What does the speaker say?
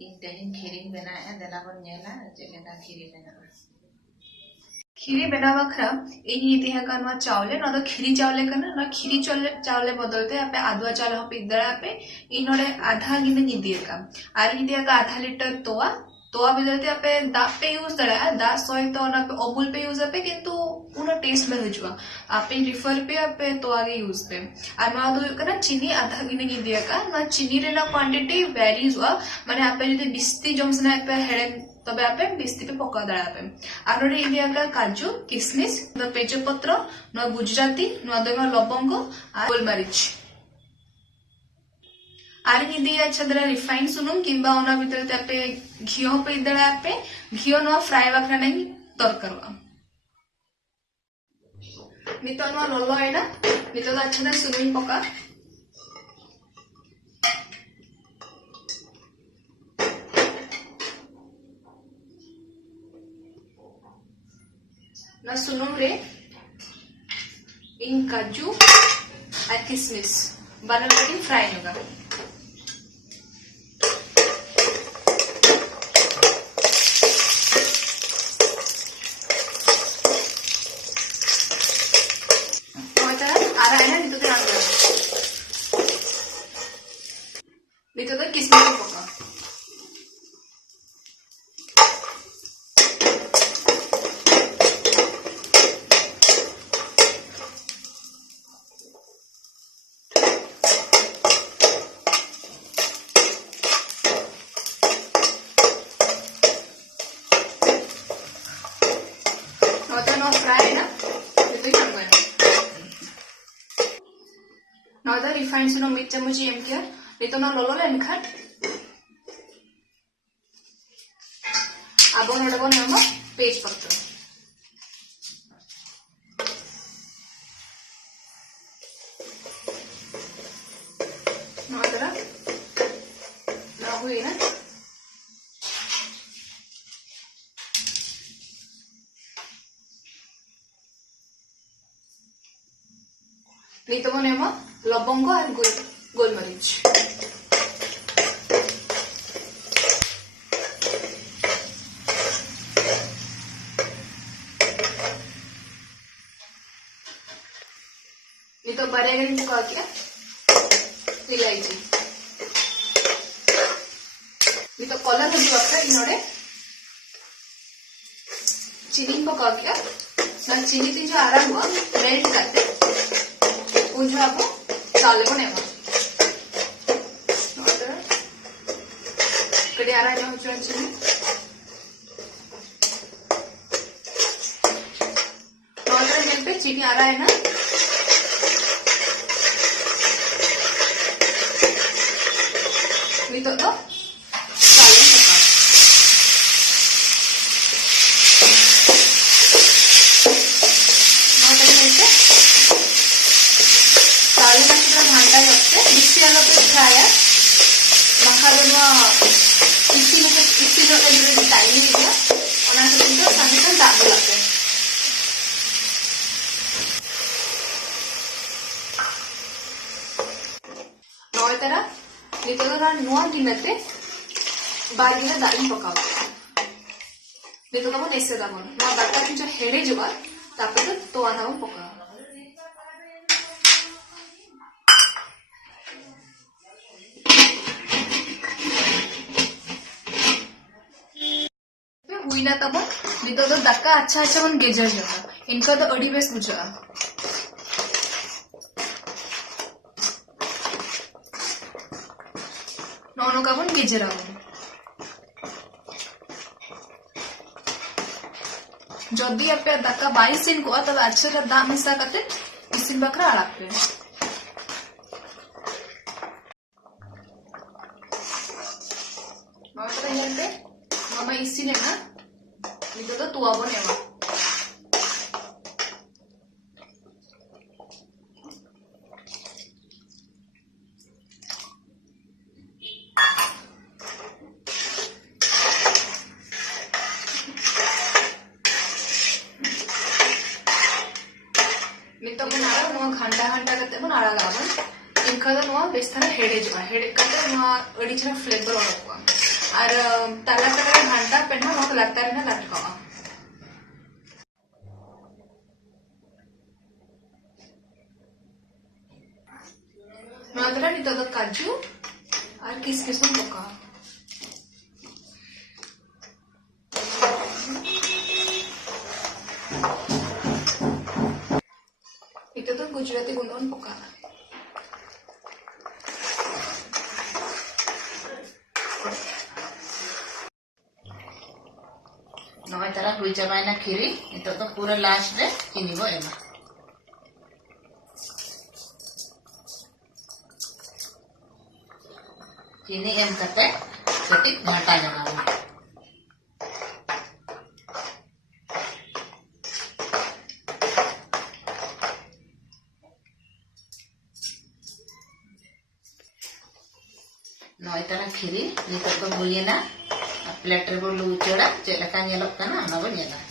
इन तेहिन खीरी बना है देला पर नेला जेलेका खीरी बना खीरी बनावा खरा इन ये है का चावले ना तो खीरी चावले का ना खीरी चावले बदलते आप आदुआ चावल हो पिदड़ा पे इनोड़े आधा गिने नी दिए का आर नी का आधा लीटर तोवा बदलते आप दा पे यूज दड़ा दा सहित ना पे अमूल पे यूज पे किंतु उनो टेस्ट में हुआ आप रिफर पे आप तो आगे यूज पे और ना तो करना चीनी आधा गिने नी दिए का ना चीनी रे ना क्वांटिटी वेरीज हुआ माने आप यदि बिस्ती जमस ना पे हेडे तबे आप बिस्ती पे पका दड़ा पे आरोडे इंडिया का काजू किशमिश न तेजपत्र न गुजराती न देवा लवंग आ गोलमरीच आर हिंदी अच्छा दरा रिफाइंड सुनुम किंबा ओना भीतर तापे घियो पे दड़ा पे घियो न फ्राई वाखरा नहीं तरकारवा नितो न लोलो है ना नितो अच्छा दरा सुनुम पका ना सुनुम रे इन काजू और किशमिश बनल कटिंग फ्राई होगा तो किशमिश पका no fry na itu kan gue now the refined suno meat chamuchi em kia itu na lolo lem khat abon odabon nama page patto now the na hui na नहीं तो बने लवंग और गोलमरीच नहीं तो बरेगन पका के इलायची नहीं तो कलर हो जाता है इनोड़े चीनी पका के ना चीनी तीन जो आराम हुआ मेल्ट करते जो आप चावल बनेगा कड़ी आ रहा है चीनी मिल पे चीनी आ रहा है ना नहीं तो नुआ गिनते बार गिना दाई पकाव नितो तब नेसे दाबन नुआ दाका जो हेडे जबा तापे तो आना पका हुई ना तब नितो तो दाका अच्छा अच्छा मन गेजर जगा इनका तो अड़ी बेस बुझा नौनो का बन गेजर आवन जदि आप दाका 22 दिन को तब अच्छे का दाम मिसा करते इसिन बकरा आड़ाक पे नौतरा यहाँ पे मामा इसिन है ना नितो तो तुआ बनेवा नितो बनारा नुआ घंटा घंटा करते बन आड़ा गावन इनका तो नुआ बेस्ताना हेडे जवा हेडे करते नुआ अड़ी चना फ्लेवर और रखवा और ताला कटा घंटा पे ना बहुत लगता है ना लटका नोदरा नितो काजू और किसमिस पका itu tuh Gujarati gunung peka नॉय तरह हुई चबाइना खीरी नितो तो पूरा लास्ट रे चीनी बो एमा चीनी एम कते कटी घाटा जमावा नॉय तरह खीरी नितो तो हुई ना प्लेट रे बो लुचड़ा चेलका नेलोक कना ना बो नेला